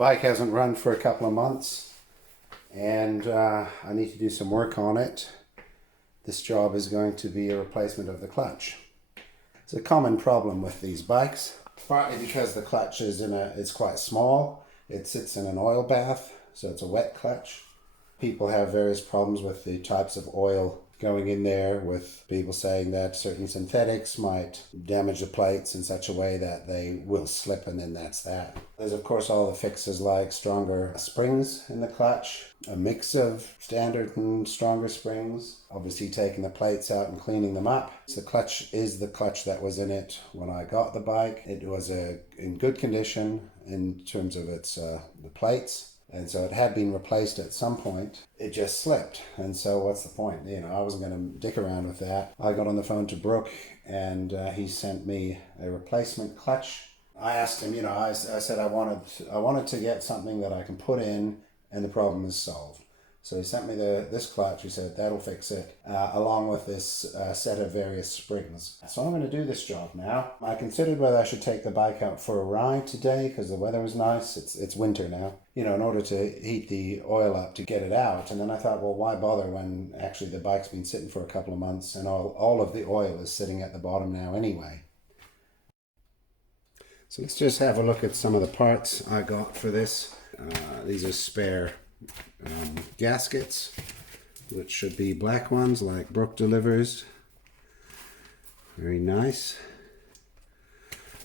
bike hasn't run for a couple of months, and I need to do some work on it. This job is going to be a replacement of the clutch. It's a common problem with these bikes, partly because the clutch is it's quite small. It sits in an oil bath, so it's a wet clutch. People have various problems with the types of oil going in there, with people saying that certain synthetics might damage the plates in such a way that they will slip, and then that's that. There's of course all the fixes like stronger springs in the clutch, a mix of standard and stronger springs, obviously taking the plates out and cleaning them up. So the clutch is the clutch that was in it when I got the bike. It was in good condition in terms of its the plates. And so it had been replaced at some point. It just slipped. And so what's the point? I wasn't going to dick around with that. I got on the phone to Brook, and he sent me a replacement clutch. I asked him, I said I wanted to get something that I can put in and the problem is solved. So he sent me this clutch. He said that'll fix it, along with this set of various springs. So I'm going to do this job now. I considered whether I should take the bike out for a ride today because the weather was nice. It's winter now. In order to heat the oil up to get it out. And then I thought, well, why bother when actually the bike's been sitting for a couple of months and all of the oil is sitting at the bottom now anyway. So let's just have a look at some of the parts I got for this. These are spare gaskets, which should be black ones like Brook delivers. Very nice.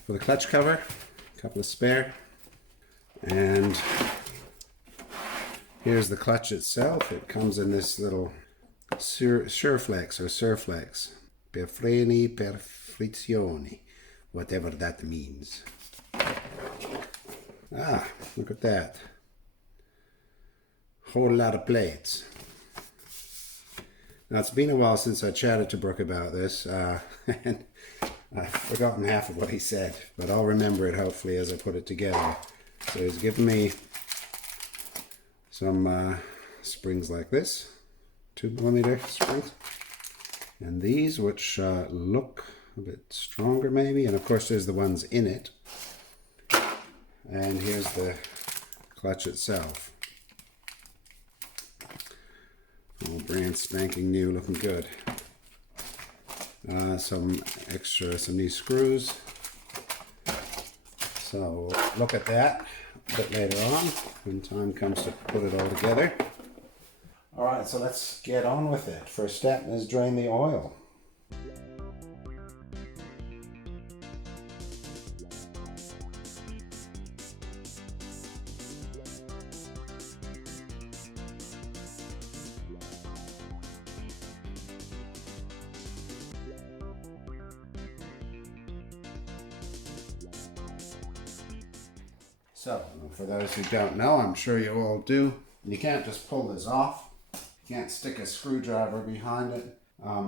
For the clutch cover, a couple of spare. And here's the clutch itself. It comes in this little Sureflex or Surflex. Per freni per frizioni. Whatever that means. Look at that. Whole lot of plates. Now it's been a while since I chatted to Brook about this, and I've forgotten half of what he said, but I'll remember it hopefully as I put it together. So he's given me some springs like this, 2mm springs, and these which look a bit stronger maybe, and of course there's the ones in it. And here's the clutch itself. All brand spanking new, looking good. Some new screws. So look at that a bit later on when time comes to put it all together. Alright, so let's get on with it. First step is drain the oil. So, for those who don't know, I'm sure you all do, you can't just pull this off. You can't stick a screwdriver behind it.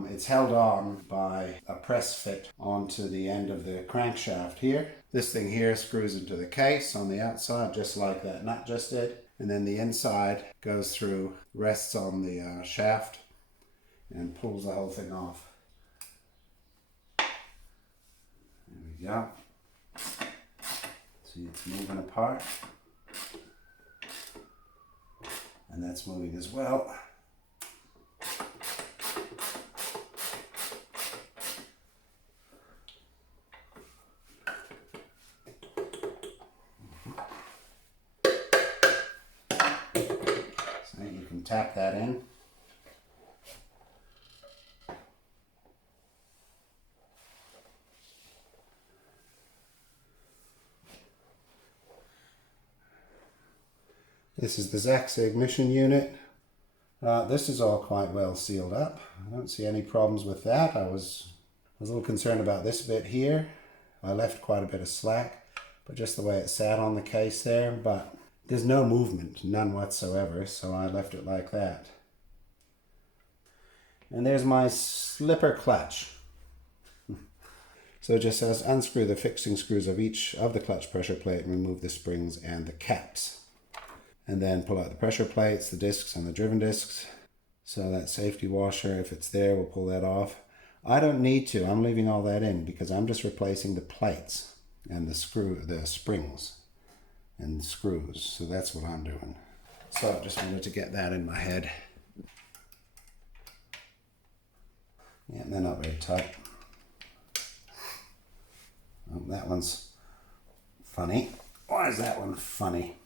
It's held on by a press fit onto the end of the crankshaft here. This thing here screws into the case on the outside, just like that nut just did. And then the inside goes through, rests on the shaft, and pulls the whole thing off. There we go. See, it's moving apart, and that's moving as well. So you can tap that in. This is the Zaxxa ignition unit. This is all quite well sealed up. I don't see any problems with that. I was a little concerned about this bit here. I left quite a bit of slack, but just the way it sat on the case there, but there's no movement, none whatsoever, so I left it like that. And there's my slipper clutch. So it just says unscrew the fixing screws of each of the clutch pressure plate and remove the springs and the caps. And then pull out the pressure plates, the discs and the driven discs. So that safety washer, if it's there, we'll pull that off. I don't need to, I'm leaving all that in because I'm just replacing the plates and the springs. and screws. So that's what I'm doing. So I just wanted to get that in my head. Yeah, they're not very tight. Oh, that one's funny. Why is that one funny?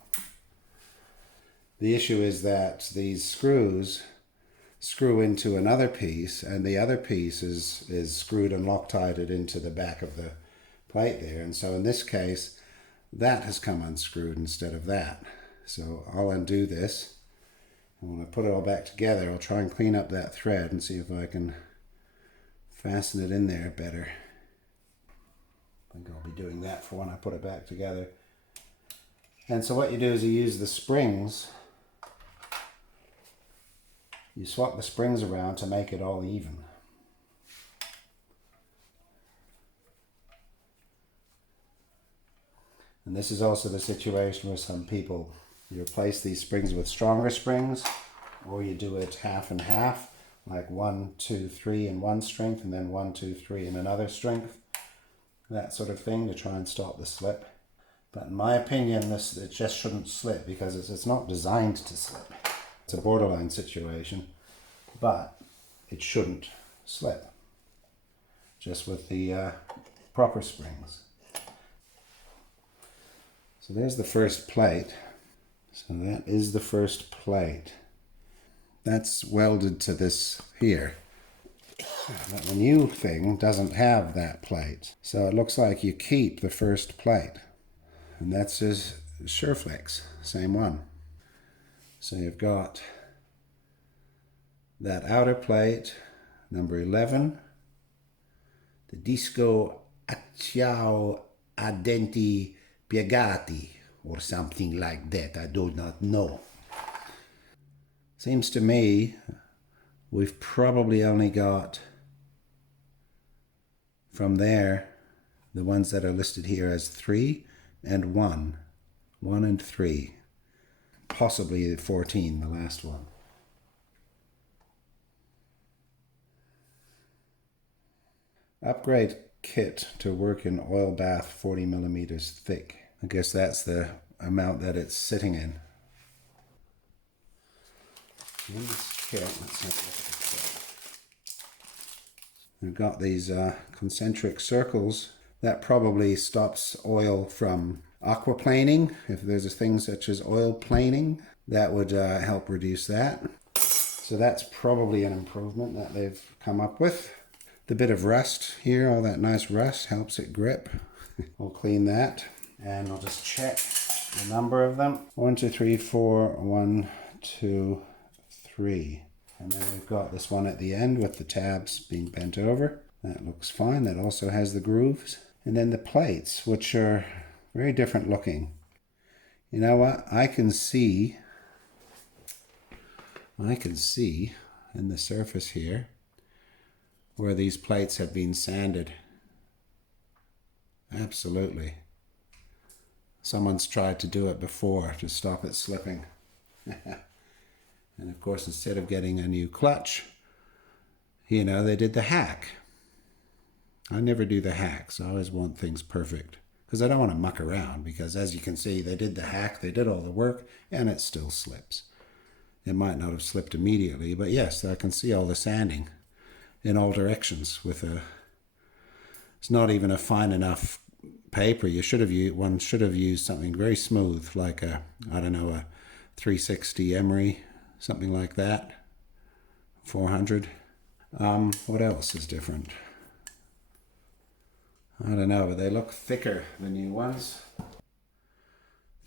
The issue is that these screws screw into another piece, and the other piece is screwed and Loctited into the back of the plate there. And so in this case, that has come unscrewed instead of that. So I'll undo this. And when I put it all back together, I'll try and clean up that thread and see if I can fasten it in there better. I think I'll be doing that for when I put it back together. And so what you do is you use the springs. You swap the springs around to make it all even. And this is also the situation where some people, you replace these springs with stronger springs, or you do it half and half, like 1, 2, 3 in one strength, and then 1, 2, 3 in another strength. That sort of thing to try and stop the slip. But in my opinion, it just shouldn't slip because it's not designed to slip. It's a borderline situation, but it shouldn't slip, just with the proper springs. So there's the first plate. So that is the first plate. That's welded to this here. But the new thing doesn't have that plate. So it looks like you keep the first plate. And that's his Sureflex, same one. So you've got that outer plate, number 11, the Disco Acciao a Denti Piegati, or something like that, I do not know. Seems to me we've probably only got from there the ones that are listed here as 3 and 1. 1 and 3. Possibly 14, the last one. Upgrade kit to work in oil bath 40 millimeters thick. I guess that's the amount that it's sitting in. In this kit, let's have a look at the kit. We've got these concentric circles. That probably stops oil from aquaplaning. If there's a thing such as oil planing, that would help reduce that. So that's probably an improvement that they've come up with. The bit of rust here, all that nice rust, helps it grip. We'll clean that, and I'll just check the number of them. 1, 2, 3, 4, 1, 2, 3. And then we've got this one at the end with the tabs being bent over. That looks fine. That also has the grooves. And then the plates, which are very different looking. You know what? I can see in the surface here where these plates have been sanded. Absolutely. Someone's tried to do it before to stop it slipping. And of course, instead of getting a new clutch, you know, they did the hack. I never do the hacks. I always want things perfect because I don't want to muck around, because as you can see, they did the hack, they did all the work, and it still slips. It might not have slipped immediately, but yes, I can see all the sanding in all directions with it's not even a fine enough paper. One should have used something very smooth, like a 360 emery, something like that, 400. What else is different? I don't know, but they look thicker, the new ones.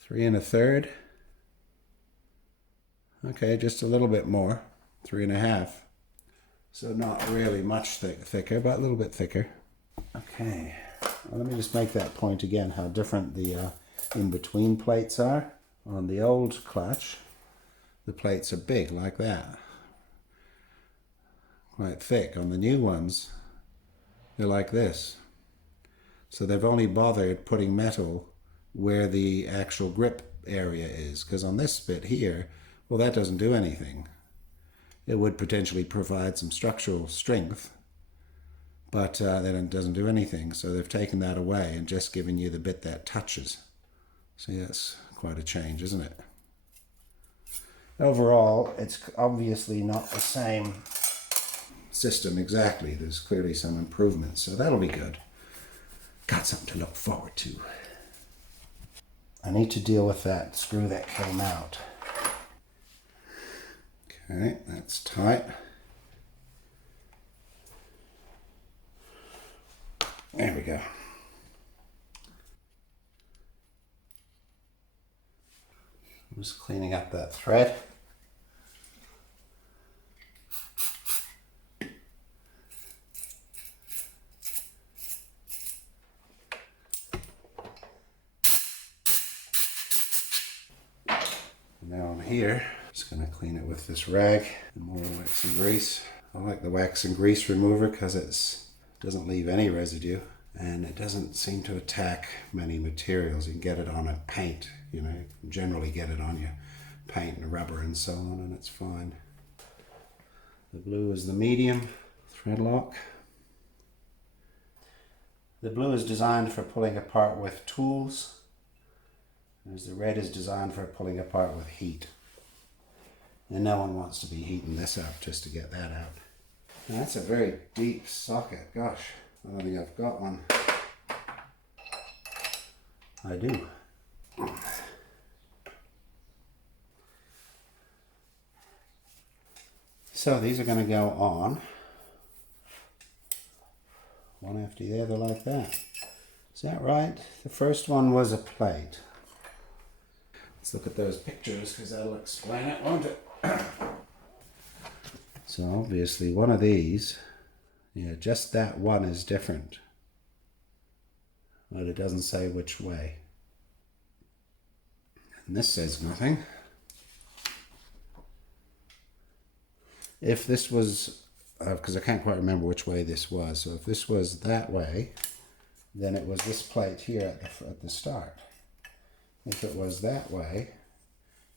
3 1/3. Okay, just a little bit more, 3 1/2. So not really much thicker, but a little bit thicker. Okay, well, let me just make that point again, how different the in-between plates are. On the old clutch, the plates are big like that, quite thick. On the new ones, they're like this. So they've only bothered putting metal where the actual grip area is, because on this bit here, well, that doesn't do anything. It would potentially provide some structural strength, but then it doesn't do anything. So they've taken that away and just given you the bit that touches See, that's quite a change, isn't it? Overall, it's obviously not the same system exactly. There's clearly some improvements, so that'll be good. Got something to look forward to. I need to deal with that screw that came out. Okay, that's tight. There we go. I'm just cleaning up that thread. Now I'm here, just going to clean it with this rag and more wax and grease. I like the wax and grease remover because it doesn't leave any residue and it doesn't seem to attack many materials. You can get it on a paint, you know, you can generally get it on your paint and rubber and so on, and it's fine. The blue is the medium thread lock. The blue is designed for pulling apart with tools, whereas the red is designed for pulling apart with heat. And no one wants to be heating this up just to get that out. Now that's a very deep socket. Gosh, I don't think I've got one. I do. So these are going to go on one after the other like that. Is that right? The first one was a plate. Let's look at those pictures because that'll explain it, won't it? So obviously one of these, yeah, just that one is different. But it doesn't say which way. And this says nothing. If this was, because I can't quite remember which way this was, so if this was that way, then it was this plate here at the start. If it was that way,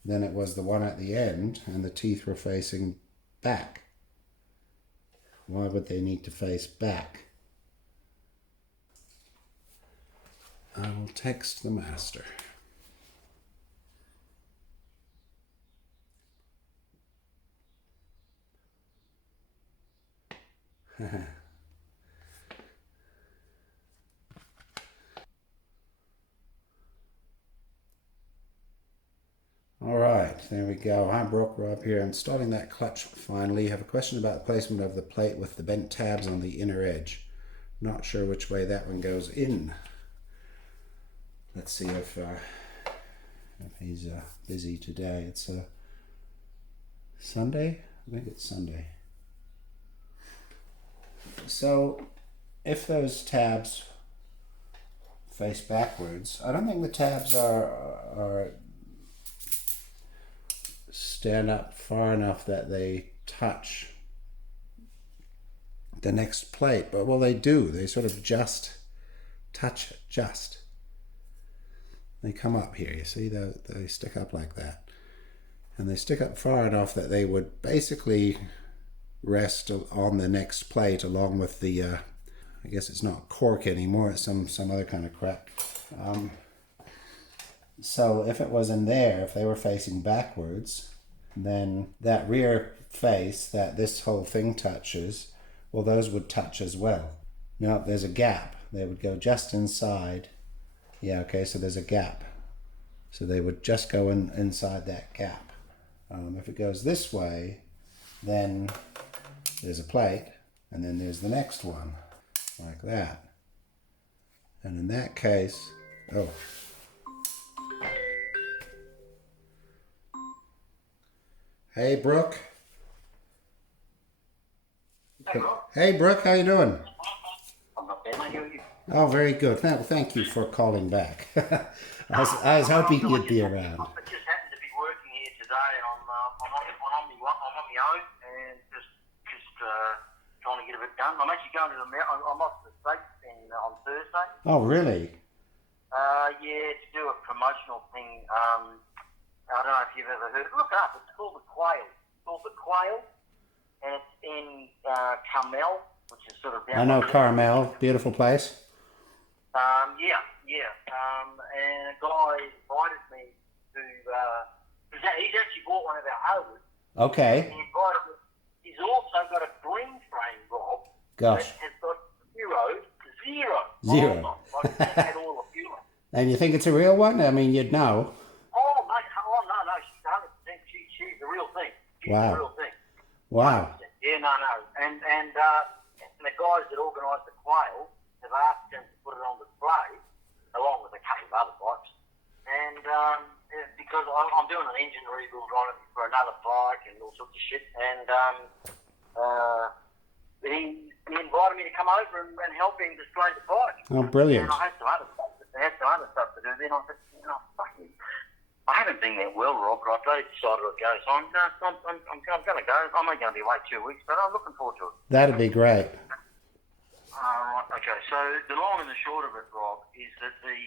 then it was the one at the end and the teeth were facing back. Why would they need to face back? I will text the master. All right, there we go. Hi Brook, Rob here. Installing that clutch finally. You have a question about the placement of the plate with the bent tabs on the inner edge. Not sure which way that one goes in. Let's see if he's busy today. It's Sunday? I think it's Sunday. So if those tabs face backwards, I don't think the tabs are stand up far enough that they touch the next plate, but well, they do. They sort of just touch it, just. They come up here, you see, they stick up like that. And they stick up far enough that they would basically rest on the next plate along with the, I guess it's not cork anymore, it's some other kind of crap. So if it was in there, if they were facing backwards, then that rear face that this whole thing touches, well, those would touch as well. Now, there's a gap. They would go just inside. Yeah, okay, so there's a gap. So they would just go inside that gap. If it goes this way, then there's a plate, and then there's the next one, like that. And in that case, oh. Hey, Brooke. Hey, Rob. Hey, Brooke, how you doing? I'm not bad, mate. How are you? Oh, very good. Thank you for calling back. I was hoping you'd be around. I just happened to be working here today, and I'm on my own, and just trying to get a bit done. I'm actually going to I'm off to the States on Thursday. Oh, really? Yeah, to do a promotional thing. I don't know if you've ever heard. Look up. It's called the Quail. And it's in Carmel, which is sort of down. I know Carmel, beautiful place. yeah. And a guy invited me to. He's actually bought one of our hoses. Okay. He invited me. He's also got a green frame, Rob. Gosh. That has got zero. Zero. Like had all the fuel. And you think it's a real one? I mean, you'd know. Oh, mate. Oh, no. She's 100%. She's the real thing. She's Wow. the real thing. Wow. 100%. Yeah, no. And the guys that organised the quail have asked him to put it on display, along with a couple of other bikes. And because I'm doing an engine rebuild on it for another bike and all sorts of shit. And he invited me to come over and help him display the bike. Oh, brilliant. And I had some other stuff to do. Then I said, fucking, I haven't been there well, Rob, but I decided to go. So I'm going to go. I'm only going to be away 2 weeks, but I'm looking forward to it. That'd be great. Right, okay. So the long and the short of it, Rob, is that the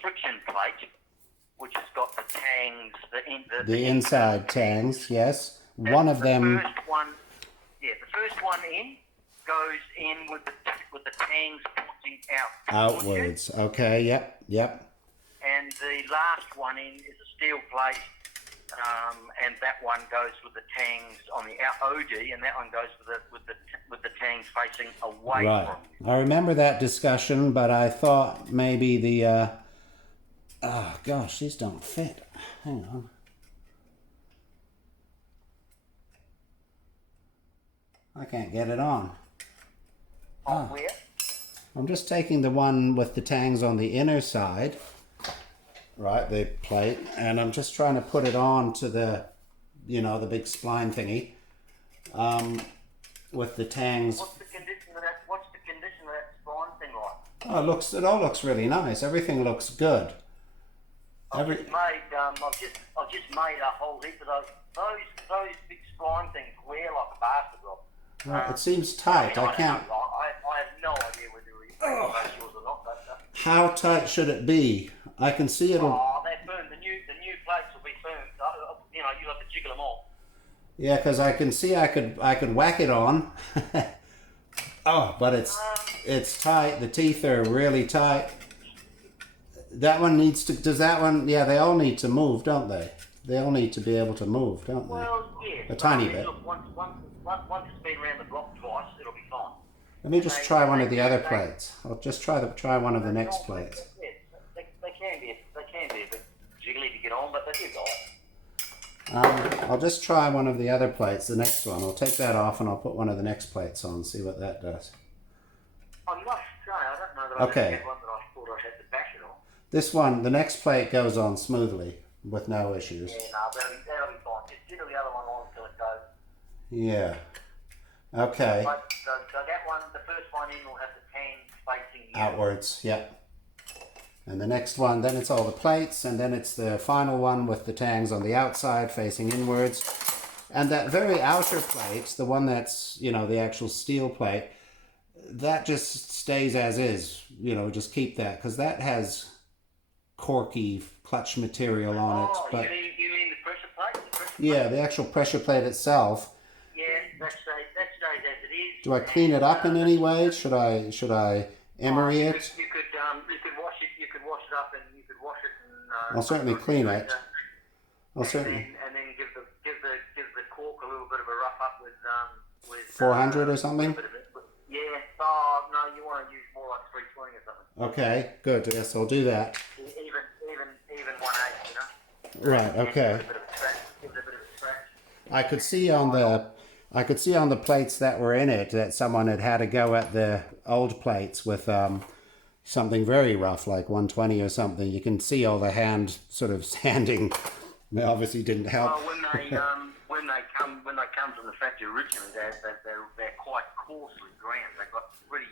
friction plate, which has got the tangs, The inside tangs, yes. One of them. The first one in goes in with the tangs pointing out. Outwards. Okay. Yep. And the last one in is a steel plate, and that one goes with the tangs on the OD, and that one goes with the tangs facing away Right. from you. I remember that discussion, but I thought maybe the. Oh gosh, these don't fit. Hang on. I can't get it on. Where? I'm just taking the one with the tangs on the inner side, right, the plate, and I'm just trying to put it on to the, the big spline thingy, with the tangs. What's the condition of that spline thing like? Oh, it all looks really nice. Everything looks good. I've just made a whole heap of those big spline things wear like a bastard, Rob. Right, it seems tight. I can't. I have no idea whether it's yours or not. But, how tight should it be? I can see it'll. Oh, they're firm. The new plates will be firm. You'll have to jiggle them all. Yeah, because I can see I could whack it on. Oh, but it's tight. The teeth are really tight. That one needs to. Does that one? Yeah, they all need to move, don't they? They all need to be able to move, don't they? Well, yeah. A tiny bit. Look, once it's been around the block twice, it'll be fine. Let me just try one of the other plates. I'll just try one of the next plates. Yeah, they can be a bit jiggly to get on, but they do go. I'll just try one of the other plates, the next one. I'll take that off and I'll put one of the next plates on, see what that does. I must say, I don't know that I had one that I thought I had to bash it on. This one, the next plate goes on smoothly with no issues. Yeah, no, that'll be fine. Just jiggle the other one on until it goes. Yeah. Okay. So that one, the first one in will have the tangs facing you. Outwards, yep. And the next one, then it's all the plates, and then it's the final one with the tangs on the outside facing inwards. And that very outer plate, the one that's, the actual steel plate, that just stays as is. Just keep that, because that has corky clutch material on it. But you mean the pressure plate? Yeah, the actual pressure plate itself. Yeah, that stays as it is. Do I clean it up in any way? Should I emery it? You could wash it. You could wash it up, and you could wash it. And, I'll certainly clean it. And then give the cork a little bit of a rough up with 400 or something. Yeah. Oh no, you want to use more like 320 or something. Okay, good. Yes, I'll do that. Even 1/8, Right. Okay. Give it a bit of a scratch. I could see on the plates that were in it that someone had a go at the old plates with something very rough, like 120 or something. You can see all the hand sort of sanding. They obviously didn't help. Well, when they come from the factory originally, they're quite coarsely ground. They got pretty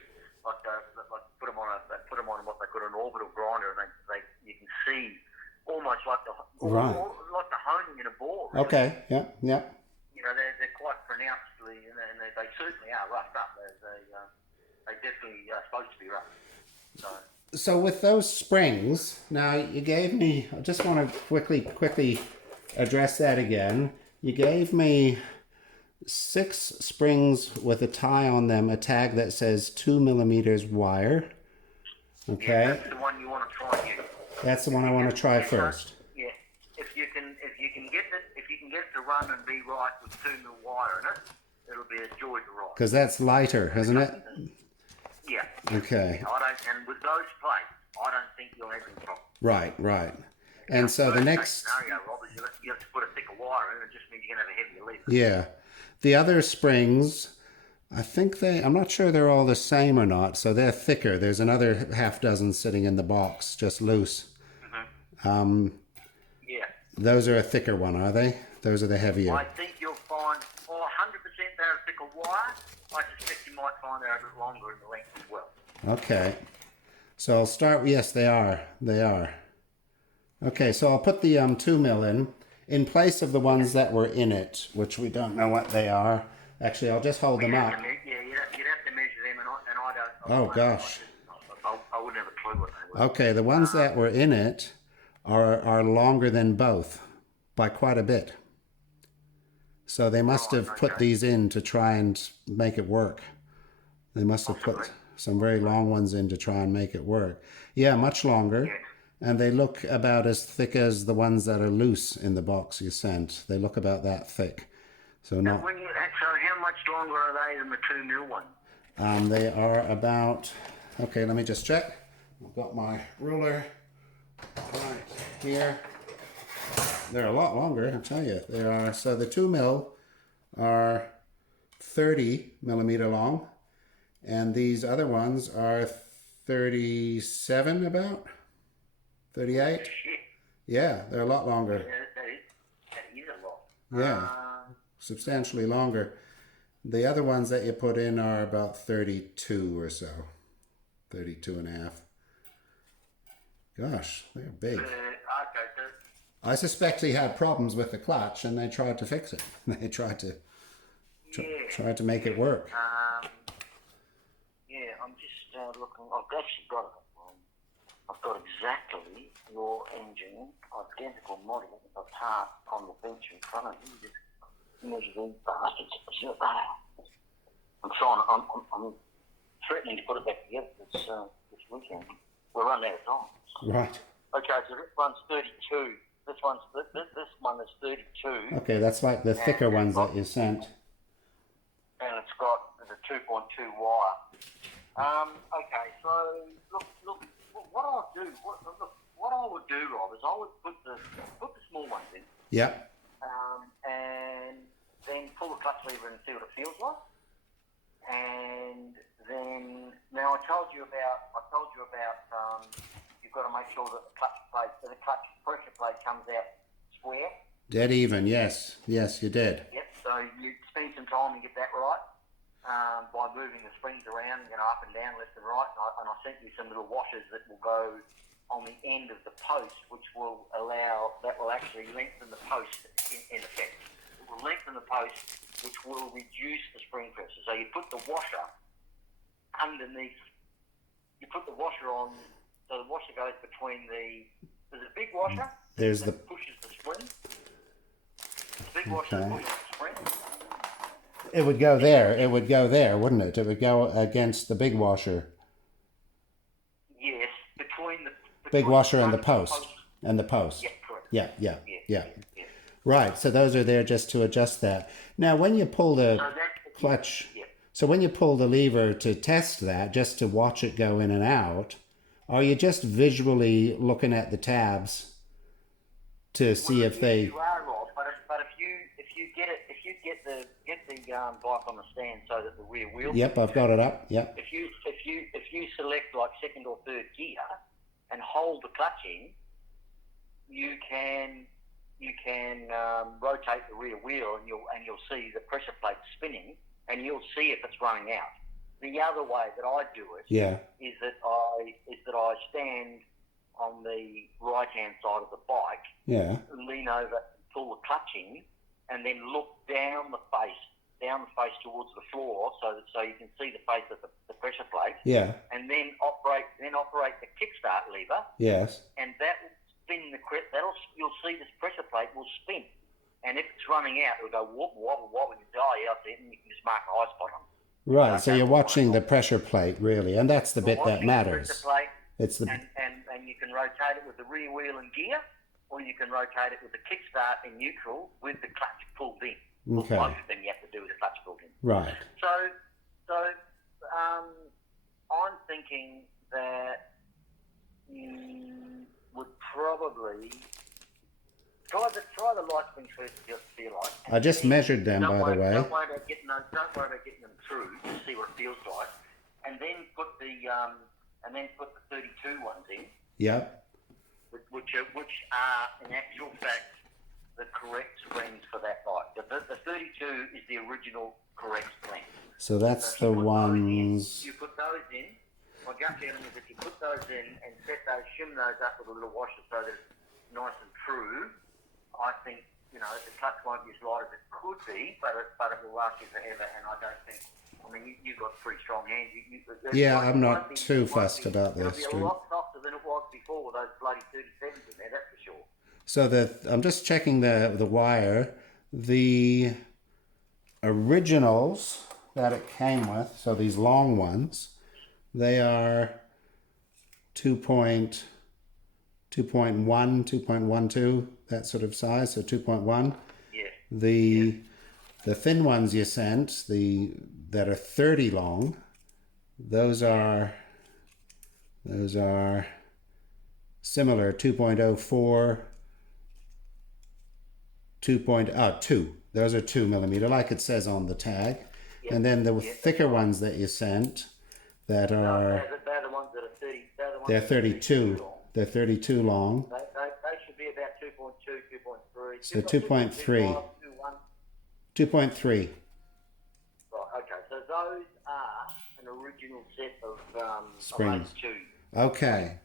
put them on what they call an orbital grinder, and they you can see almost like the honing in a bore. Really. Okay. Yeah. They're quite pronouncedly, and they certainly are roughed up. They definitely are supposed to be rough. So with those springs, now you gave me. I just want to quickly address that again. You gave me 6 springs with a tie on them, a tag that says 2 millimeters wire, Okay. Yeah, that's the one you want to try and use. That's the one I want to try first. Yeah. If you can get it to run and be right with 2mm wire in it, it'll be a joy to ride. Because that's lighter, isn't it? Yeah. Okay. And with those plates, I don't think you'll have any problem. Right. And so the next scenario, Rob, is you have to put a thicker wire in. It just means you're going to have a heavier lever. Yeah. The other springs, I'm not sure they're all the same or not, so they're thicker. There's another half dozen sitting in the box, just loose. Yeah. Those are a thicker one, are they? Those are the heavier. I think you'll find, 100% they're a thicker wire. I suspect you might find they're a bit longer in the length as well. Okay. So I'll start, yes, they are. Okay, so I'll put the 2mm in place of the ones that were in it, which we don't know what they are. Actually, I'll just hold them up. Yeah, you'd have to measure them, and I don't. Oh, gosh. I wouldn't have a clue what they were. Okay, the ones that were in it are longer than both by quite a bit. So they must have put these in to try and make it work. They must have put some very long ones in to try and make it work. Yeah, much longer. Yeah. And they look about as thick as the ones that are loose in the box you sent. They look about that thick. So So how much longer are they than the 2mm ones? They are about, okay, let me just check. I've got my ruler right here. They're a lot longer, I'll tell you. They are, so the 2mm are 30mm long, and these other ones are 37 about, 38. Shit. Yeah, they're a lot longer. That is a lot. Yeah, substantially longer. The other ones that you put in are about 32 or so, 32 and a half. Gosh, they're big. Okay, so I suspect he had problems with the clutch, and they tried to fix it. They tried to make it work. yeah, I'm just looking. I've actually got it. I've got exactly your engine, identical model, apart on the bench in front of me. Just measure these bastards. I'm threatening to put it back together this weekend. We're running out of time. Right. Okay, so this one's 32. This one is 32. Okay, that's like the thicker ones that you sent. And it's got the 2.2 wire. Okay, so look. What I would do, Rob, is I would put the small ones in. Yep. And then pull the clutch lever and see what it feels like. And then now I told you about you've got to make sure that the clutch pressure plate comes out square. Dead even, yes. Yes, you did. Yep, so you spend some time and get that right by moving the springs around, up and down, left and right. And I sent you some little washers that will go on the end of the post, which will actually lengthen the post in effect. It will lengthen the post, which will reduce the spring pressure. So you put the washer underneath, you put the washer on, so the washer goes between there's a big washer that pushes the spring. The big washer that pushes the spring. It would go there, wouldn't it? It would go against the big washer. Yes, between the big washer and the post. And the post. Yeah, correct. Yeah. Right, so those are there just to adjust that. Now, when you pull the clutch, so when you pull the lever to test that, just to watch it go in and out, are you just visually looking at the tabs to see if they? You are, Rob, but if you get the bike on the stand so that the rear wheel. Yep, I've got it up. Yep. If you select like second or third gear and hold the clutch in, you can rotate the rear wheel and you'll see the pressure plate spinning and you'll see if it's running out. The other way that I do it is that I stand on the right hand side of the bike, lean over, pull the clutch in, and then look down the face towards the floor, so you can see the face of the pressure plate. Yeah. And then operate the kickstart lever. Yes. And that will spin you'll see this pressure plate will spin. And if it's running out, it'll go wobble, wobble, wobble, and die out there, and you can just mark a high spot on it. Right, so you're watching the pressure plate, really, and that's the bit that matters. The pressure plate, It's the and you can rotate it with the rear wheel and gear, or you can rotate it with the kickstart in neutral with the clutch pulled in. Okay. Well, both of them you have to do with the clutch pulled in. right. So I'm thinking that you would probably try the light springs first to feel like. I just measured them, by the way. Don't worry about getting them through to see what it feels like, and then put the 32 ones in, Yep. which are in actual fact the correct springs for that bike. The 32 is the original correct spring. So that's the ones. You put those in. My gut feeling is if you put those in and shim those up with a little washer so that it's nice and true, I think, the clutch won't be as light as it could be, but it will last you forever. And I don't think. I mean, you've got pretty strong hands. Yeah, I'm not too fussed about this. It'll be a lot softer than it was before with those bloody 37s in there. That's for sure. So I'm just checking the wire. The originals that it came with, so these long ones, they are 2.1, 2.12, that sort of size, so 2.1. Yeah. The thin ones you sent, that are 30 long, those are similar, 2.04, 2. Those are 2 millimeter, like it says on the tag. Yep. And then the thicker ones that you sent, that are they're the ones that are 30. They're 32. They're 32 long. They should be about 2.2, 2.3. So 2.3. 2.3. Right. Okay. So those are an original set of springs. Two. Okay.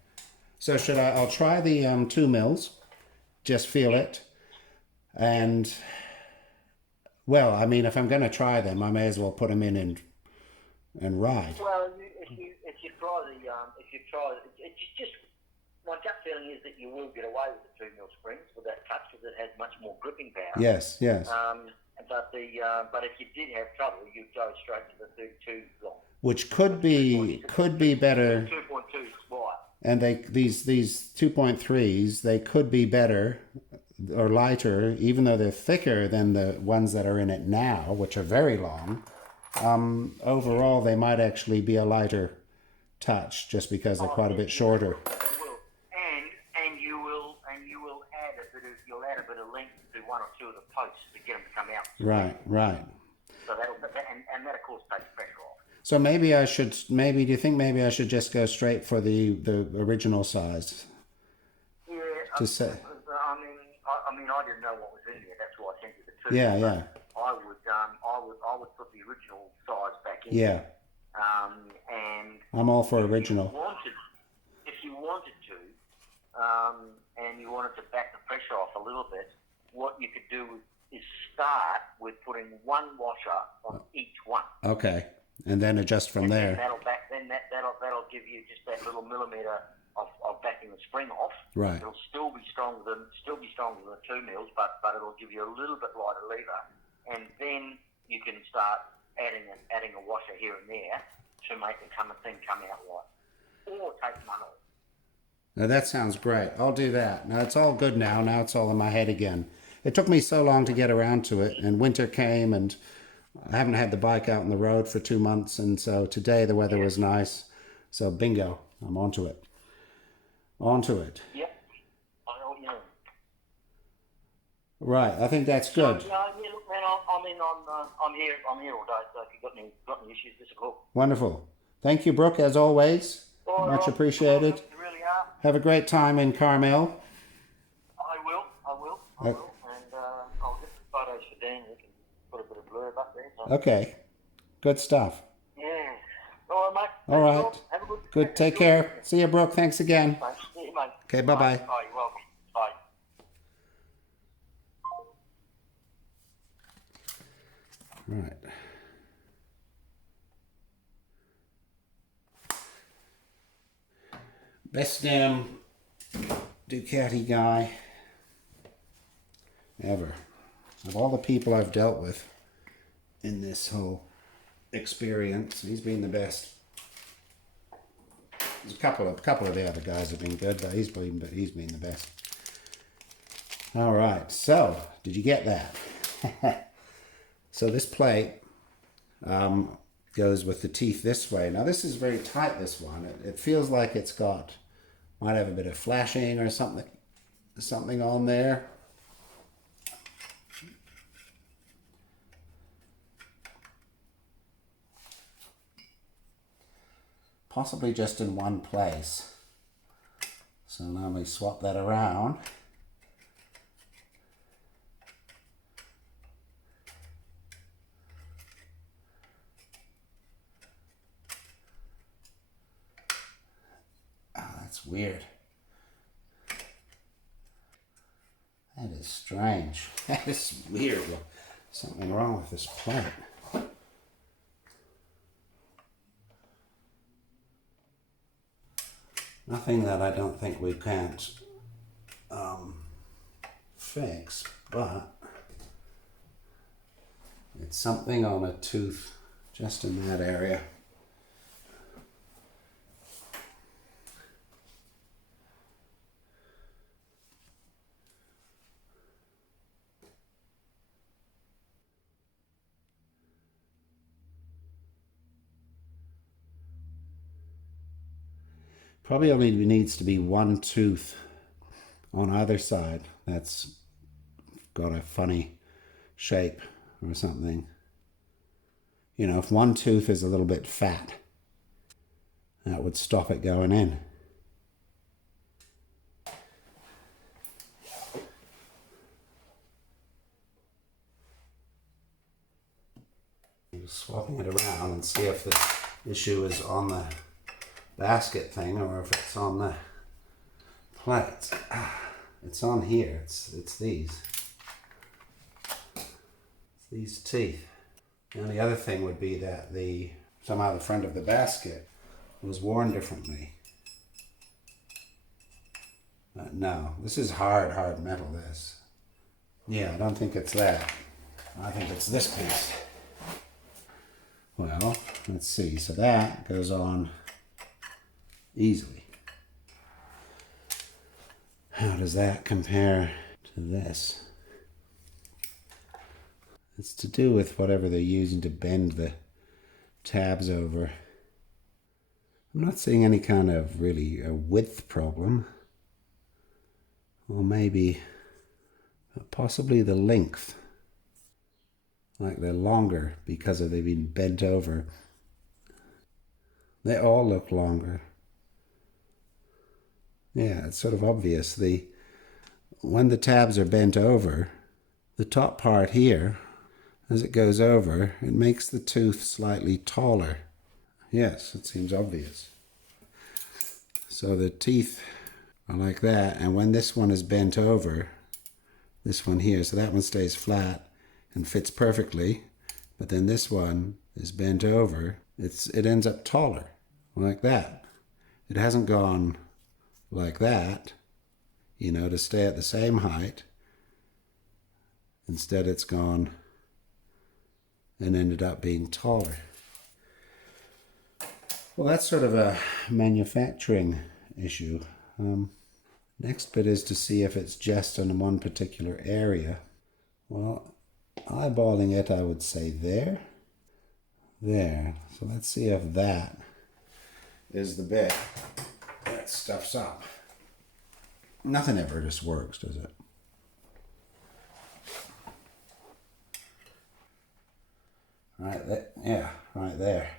So I'll try the 2 mils. Just feel it. And, well, I mean, if I'm going to try them, I may as well put them in and ride. Well, if you try, it's just my gut feeling is that you will get away with the 2 mil springs with that clutch because it has much more gripping power. Yes. But if you did have trouble, you'd go straight to the 32 long. Which could be better. 2.2 is wide. And these 2.3s, they could be better or lighter, even though they're thicker than the ones that are in it now, which are very long. Overall, they might actually be a lighter touch, just because they're quite a bit shorter. You will, and you will add a bit of length to one or two of the posts to get them to come out. Right. So that of course takes pressure off. So do you think maybe I should just go straight for the original size? Yeah. I mean, I didn't know what was in there. That's why I sent you the 2. Yeah. I would put the original size back in. Yeah. And I'm all for original. If you wanted to, and you wanted to back the pressure off a little bit, what you could do is start with putting one washer on each one. Okay. And then adjust from there. That'll give you just that little millimeter of backing the spring off. Right. It'll still be stronger than the 2 mils, but it'll give you a little bit lighter lever, and then you can start adding a washer here and there to make the thing come out light, or take one off. Now that sounds great. I'll do that. Now it's all good now. Now it's all in my head again. It took me so long to get around to it, and winter came, and I haven't had the bike out on the road for 2 months, and so today the weather was nice. So bingo, I'm onto it. Yep. Right, I think that's good. So, look, man, I'm here all day. So if you've got any issues, just a call. Wonderful. Thank you, Brooke, as always. All Much right. appreciated. You really are. Have a great time in Carmel. I will. And I'll get the photos for Dan. We can put a bit of blurb up there. So. Okay. Good stuff. Yeah. All right, mate. All right. Have a Good. Take care. See you, Brooke. Thanks again. Thanks. See you, mate. Okay, bye-bye. Bye. You're welcome. Bye. Right. Best damn Ducati guy ever. Of all the people I've dealt with in this whole experience, he's been the best. There's a couple of the other guys have been good, but he's been the best. All right, so did you get that? So this plate goes with the teeth this way. Now this is very tight, this one. It feels like it's might have a bit of flashing or something on there. Possibly just in one place. So now we swap that around. Oh, that's weird. That is strange. That is weird. Something wrong with this plate. Nothing that I don't think we can't fix, but it's something on a tooth just in that area. Probably only needs to be one tooth on either side that's got a funny shape or something. You know, if one tooth is a little bit fat, that would stop it going in. Swapping it around and see if the issue is on the basket thing or if it's on the plates. It's on here. It's these teeth. The only other thing would be that somehow the front of the basket was worn differently. No, this is hard metal. This. Yeah, I don't think it's that. I think it's this piece. Well, let's see. So that goes on easily. How does that compare to this? It's to do with whatever they're using to bend the tabs over. I'm not seeing any kind of really a width problem. Or maybe possibly the length. Like they're longer because they've been bent over. They all look longer. Yeah, it's sort of obvious. When the tabs are bent over, the top part here, as it goes over, it makes the tooth slightly taller. Yes, it seems obvious. So the teeth are like that, and when this one is bent over, this one here, so that one stays flat and fits perfectly, but then this one is bent over, it ends up taller, like that. It hasn't gone like that, you know, to stay at the same height. Instead it's gone and ended up being taller. Well, that's sort of a manufacturing issue. Next bit is to see if it's just in one particular area. Well, eyeballing it, I would say there. So let's see if that is the bit that stuffs up. Nothing ever just works, does it? Right there. Yeah, right there.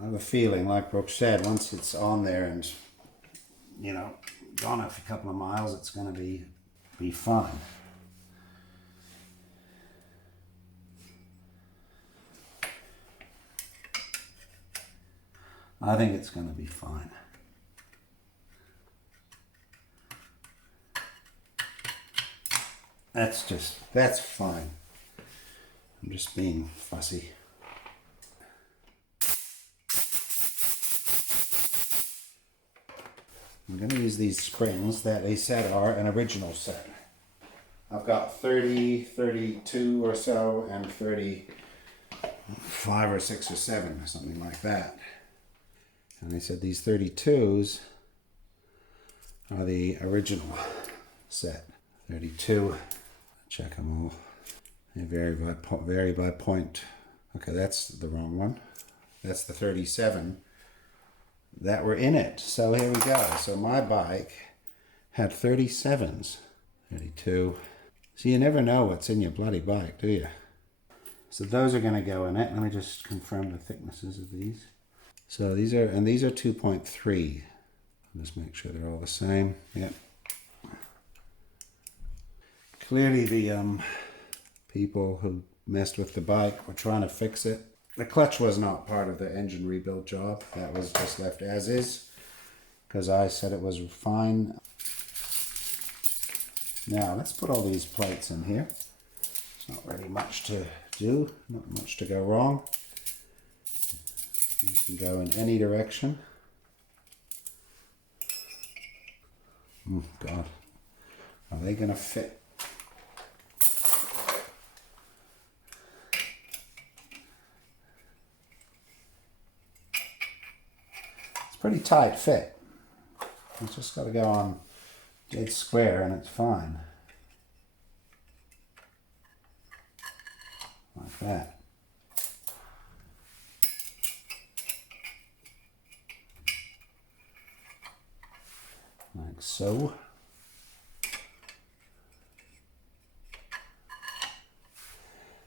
I have a feeling, like Brooke said, once it's on there and, you know, gone up a couple of miles, it's going to be fine. I think it's going to be fine. That's fine. I'm just being fussy. I'm going to use these springs that they said are an original set. I've got 30, 32 or so, and 35 or 6 or 7 or something like that. And they said these 32s are the original set. 32, check them all. They vary by point. Okay, that's the wrong one. That's the 37 that were in it. So here we go. So my bike had 37s. 32. So you never know what's in your bloody bike, do you? So those are going to go in it. Let me just confirm the thicknesses of these. So these are 2.3. Just make sure they're all the same. Yep. Clearly the people who messed with the bike were trying to fix it. The clutch was not part of the engine rebuild job. That was just left as is because I said it was fine. Now let's put all these plates in here. It's not really much to do, not much to go wrong. These can go in any direction. Oh God, are they going to fit? It's pretty tight fit. It's just got to go on dead square and it's fine. Like that. Like so.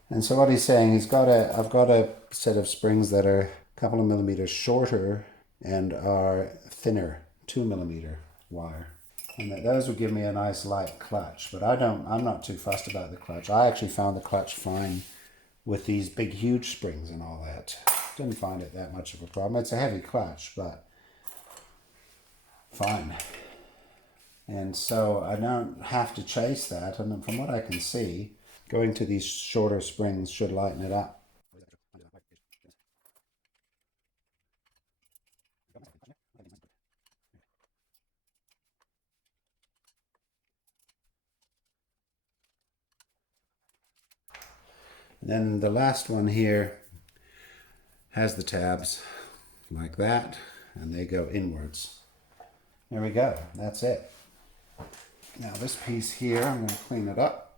And so what he's saying, I've got a set of springs that are a couple of millimeters shorter and are thinner, 2 millimeter wire. And that those would give me a nice light clutch, but I'm not too fussed about the clutch. I actually found the clutch fine with these big huge springs and all that. Didn't find it that much of a problem. It's a heavy clutch, but fine. And so I don't have to chase that, and from what I can see, going to these shorter springs should lighten it up. And then the last one here has the tabs like that, and they go inwards. There we go, that's it. Now this piece here, I'm going to clean it up.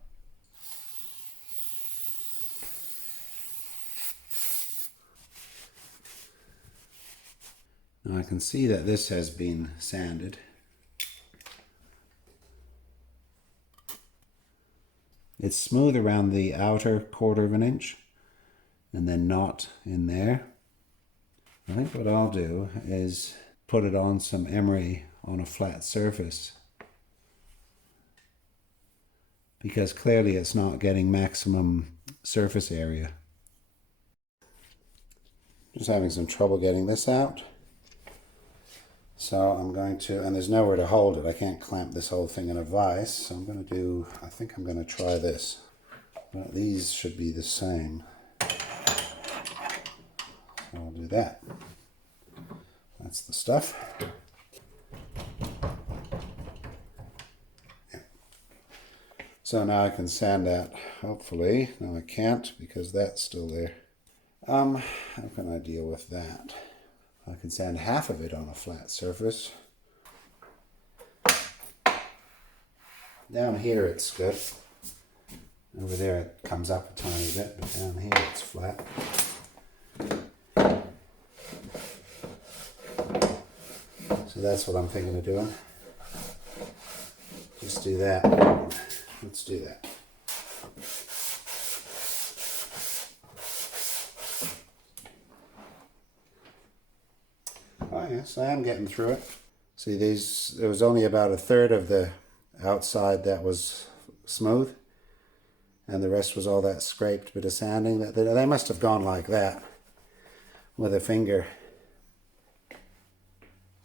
Now I can see that this has been sanded. It's smooth around the outer 1/4 of an inch and then not in there. I think what I'll do is put it on some emery on a flat surface, because clearly it's not getting maximum surface area. Just having some trouble getting this out. So I'm going to, and there's nowhere to hold it. I can't clamp this whole thing in a vise. So I'm going to do, I think I'm going to try this. But these should be the same. So I'll do that. That's the stuff. Yeah. So now I can sand that, hopefully. No, I can't because that's still there. How can I deal with that? I can sand half of it on a flat surface. Down here it's good. Over there it comes up a tiny bit, but down here it's flat. So that's what I'm thinking of doing. Just do that. Let's do that. Oh yes, I am getting through it. See, there was only about 1/3 of the outside that was smooth, and the rest was all that scraped bit of sanding. They must have gone like that with a finger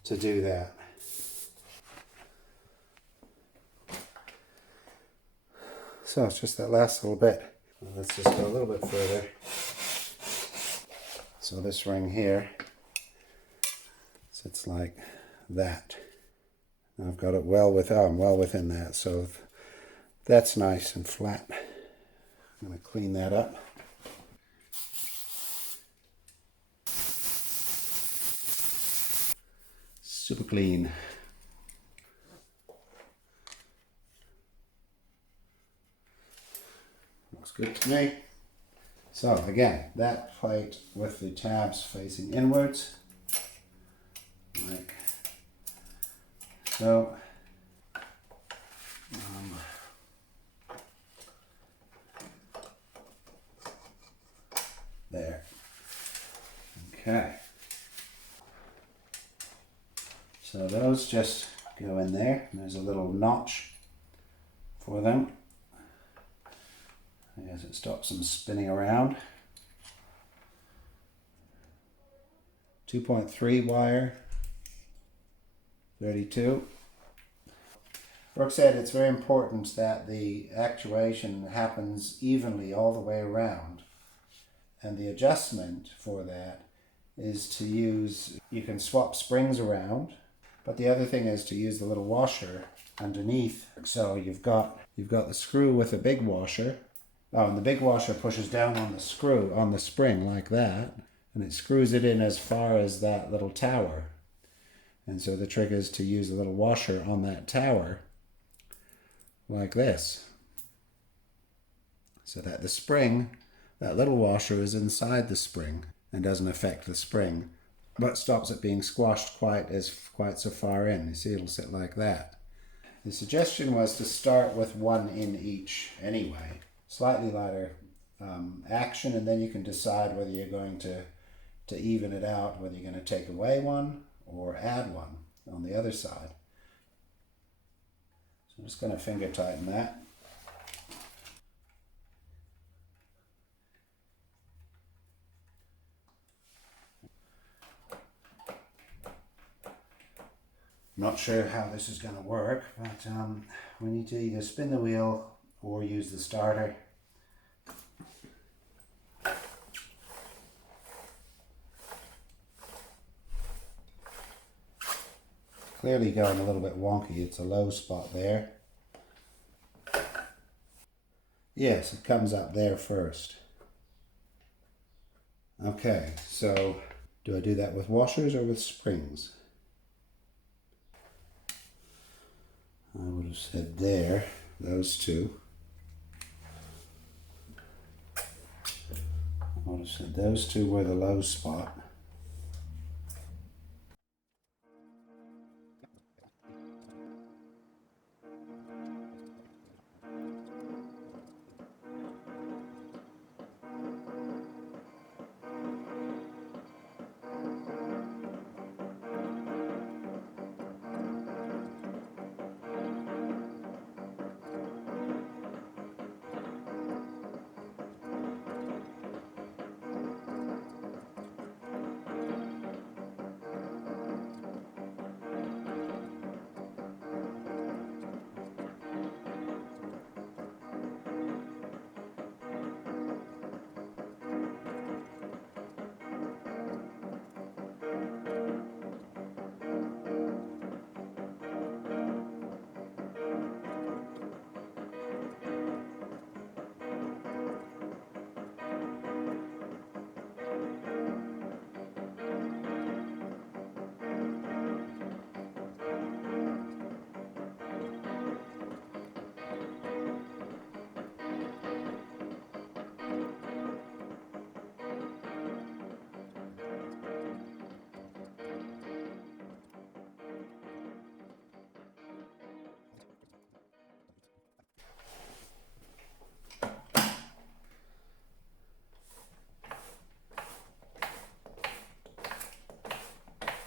to do that. So it's just that last little bit. Let's just go a little bit further. So this ring here sits like that. I've got it I'm well within that. So That's nice and flat. I'm going to clean that up. Super clean. Looks good to me. So again, that plate with the tabs facing inwards, like so. There. Okay. So those just go in there. There's a little notch for them. I guess it stops them spinning around. 2.3 wire, 32. Brooke said it's very important that the actuation happens evenly all the way around. And the adjustment for that is to use, you can swap springs around, but the other thing is to use the little washer underneath. So you've got the screw with a big washer. Oh, and the big washer pushes down on the screw, on the spring like that, and it screws it in as far as that little tower. And so the trick is to use a little washer on that tower like this, so that the spring, that little washer is inside the spring and doesn't affect the spring, but stops it being squashed quite so far in. You see, it'll sit like that. The suggestion was to start with one in each anyway. Slightly lighter action, and then you can decide whether you're going to even it out, whether you're going to take away one or add one on the other side. So I'm just going to finger tighten that. I'm not sure how this is going to work, but we need to either spin the wheel or use the starter. Clearly going a little bit wonky. It's a low spot there. Yes, it comes up there first. Okay, so do I do that with washers or with springs? I would have said there, those two. I would have said those two were the low spot.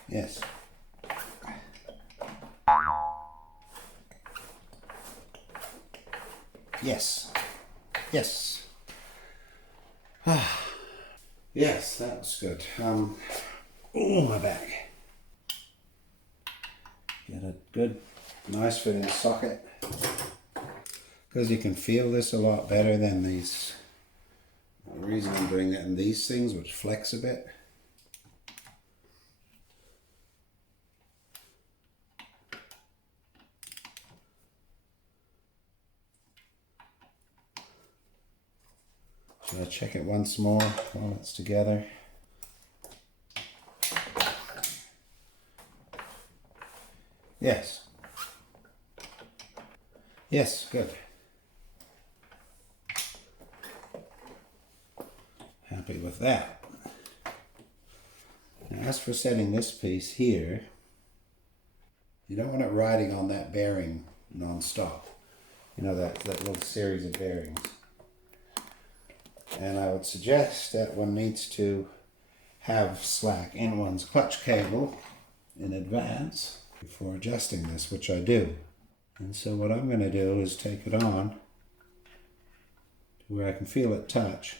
Yes. Yes. Yes. Yes, that was good. Oh, my back. Get a good, nice fitting socket. Because you can feel this a lot better than these. The reason I'm doing that in these things, which flex a bit. So I'll check it once more while it's together. Yes. Yes, good. Happy with that. Now as for setting this piece here, you don't want it riding on that bearing non-stop. You know, that little series of bearings. And I would suggest that one needs to have slack in one's clutch cable in advance before adjusting this, which I do. And so what I'm going to do is take it on to where I can feel it touch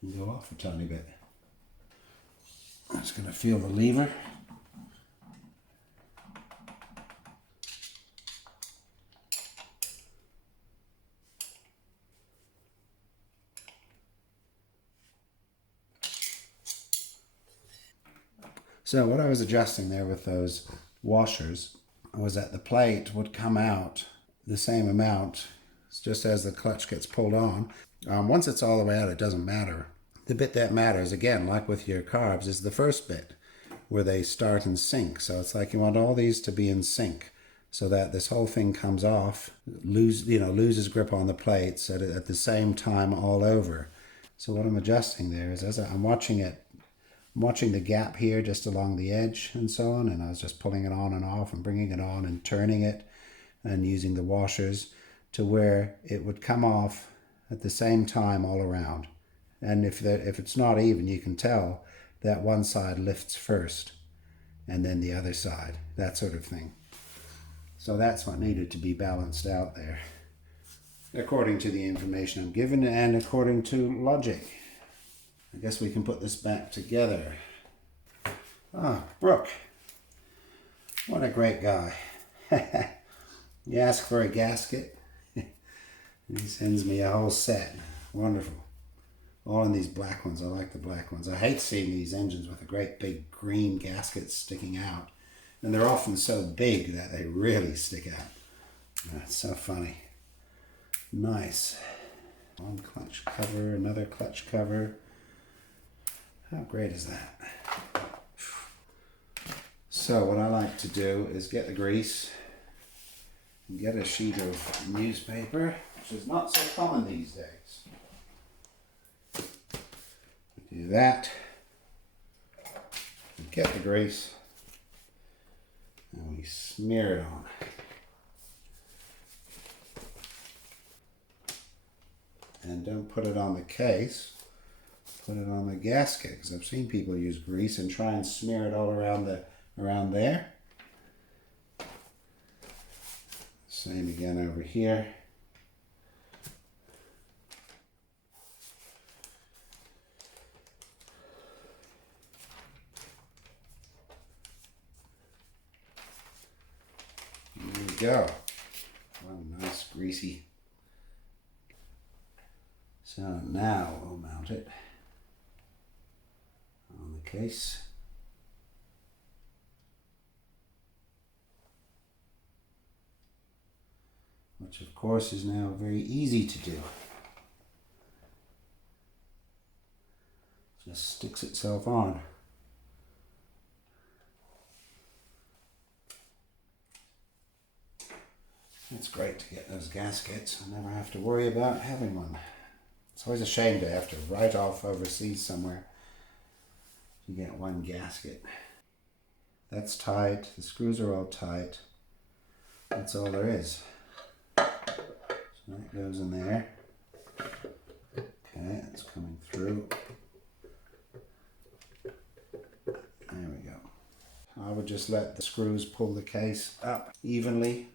and go off a tiny bit. I'm just going to feel the lever. So what I was adjusting there with those washers was that the plate would come out the same amount just as the clutch gets pulled on. Once it's all the way out, it doesn't matter. The bit that matters, again, like with your carbs, is the first bit where they start in sync. So it's like you want all these to be in sync so that this whole thing comes off, loses grip on the plates at the same time all over. So what I'm adjusting there is as I'm watching it, I'm watching the gap here just along the edge and so on, and I was just pulling it on and off and bringing it on and turning it and using the washers to where it would come off at the same time all around. And if it's not even, you can tell that one side lifts first and then the other side, that sort of thing. So that's what needed to be balanced out there, according to the information I'm given and according to logic. I guess we can put this back together. Brook. What a great guy. You ask for a gasket, and he sends me a whole set. Wonderful. All in these black ones. I like the black ones. I hate seeing these engines with a great big green gasket sticking out. And they're often so big that they really stick out. That's so funny. Nice. One clutch cover, another clutch cover. How great is that? So what I like to do is get the grease and get a sheet of newspaper, which is not so common these days. We do that. We get the grease and we smear it on. And don't put it on the case. Put it on the gasket, because I've seen people use grease and try and smear it all around there. Same again over here. There we go. One nice greasy. So now we'll mount it on the case. Which of course is now very easy to do. Just sticks itself on. It's great to get those gaskets. I never have to worry about having one. It's always a shame to have to write off overseas somewhere to get one gasket. That's tight. The screws are all tight. That's all there is. So that goes in there. Okay, it's coming through. There we go. I would just let the screws pull the case up evenly.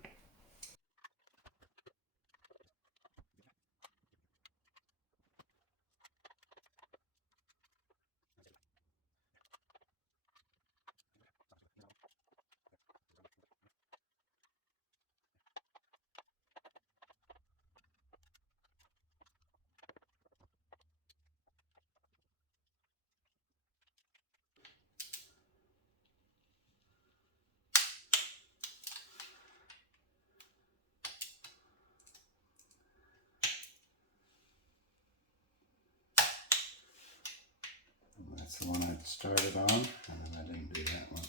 That's the one I started on, and then I didn't do that one.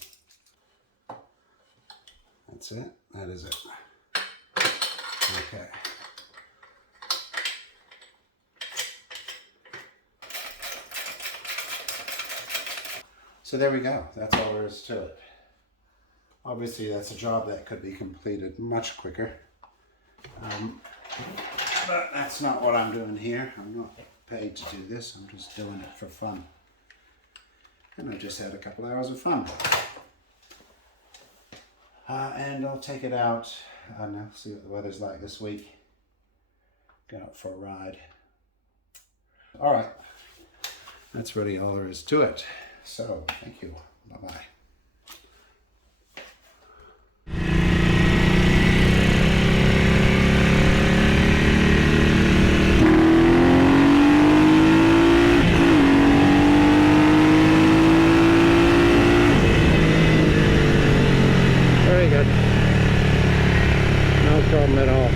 That's it. That is it. Okay. So there we go. That's all there is to it. Obviously, that's a job that could be completed much quicker. But that's not what I'm doing here. I'm not paid to do this. I'm just doing it for fun. And I just had a couple hours of fun. And I'll take it out. I don't know, see what the weather's like this week. Go out for a ride. All right. That's really all there is to it. So, thank you. Bye-bye. Very good. No problem at all.